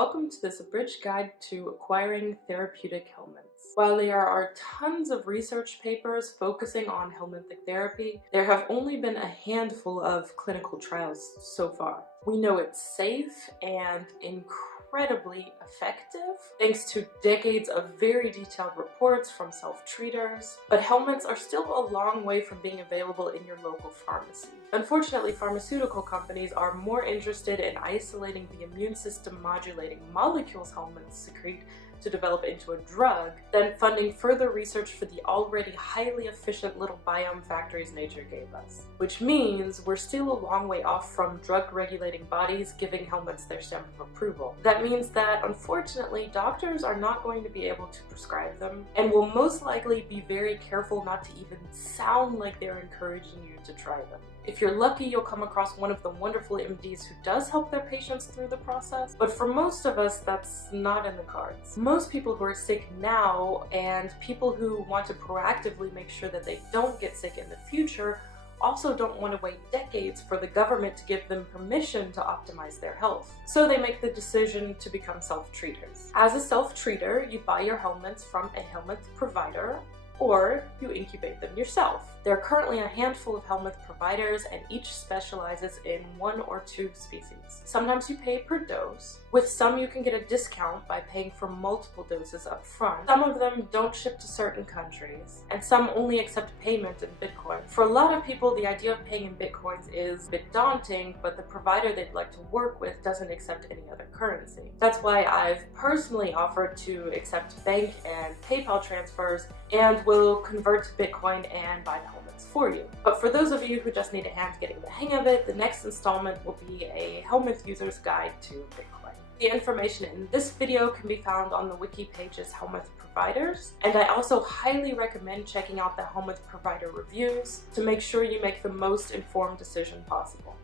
welcome to this abridged guide to acquiring therapeutic helminths. While there are tons of research papers focusing on helminthic therapy, there have only been a handful of clinical trials so far. We know it's safe and incredibly effective thanks to decades of very detailed reports from self-treaters, but helminths are still a long way from being available in your local pharmacy. Unfortunately, pharmaceutical companies are more interested in isolating the immune system modulating molecules helminths secrete to develop into a drug than funding further research for the already highly efficient little biome factories nature gave us. Which means we're still a long way off from drug regulating bodies giving helminths their stamp of approval. That means that unfortunately doctors are not going to be able to prescribe them and will most likely be very careful not to even sound like they're encouraging you to try them. If you're lucky, you'll come across one of the wonderful MDs who does help their patients through the process, but for most of us, that's not in the cards. Most people who are sick now and people who want to proactively make sure that they don't get sick in the future also don't want to wait decades for the government to give them permission to optimize their health. So they make the decision to become self-treaters. As a self-treater, you buy your helminths from a helminth provider, or you incubate them yourself. There are currently a handful of helminth providers and each specializes in 1 or 2 species. Sometimes you pay per dose. With some you can get a discount by paying for multiple doses up front. Some of them don't ship to certain countries, and some only accept payment in Bitcoin. For a lot of people, the idea of paying in Bitcoins is a bit daunting, but the provider they'd like to work with doesn't accept any other currency. That's why I've personally offered to accept bank and PayPal transfers and will convert to Bitcoin and buy the helminths for you. But for those of you who just need a hand getting the hang of it, the next installment will be a helminth user's guide to Bitcoin. The information in this video can be found on the wiki page's helminth providers, and I also highly recommend checking out the helminth provider reviews to make sure you make the most informed decision possible.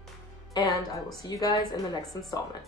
And I will see you guys in the next installment.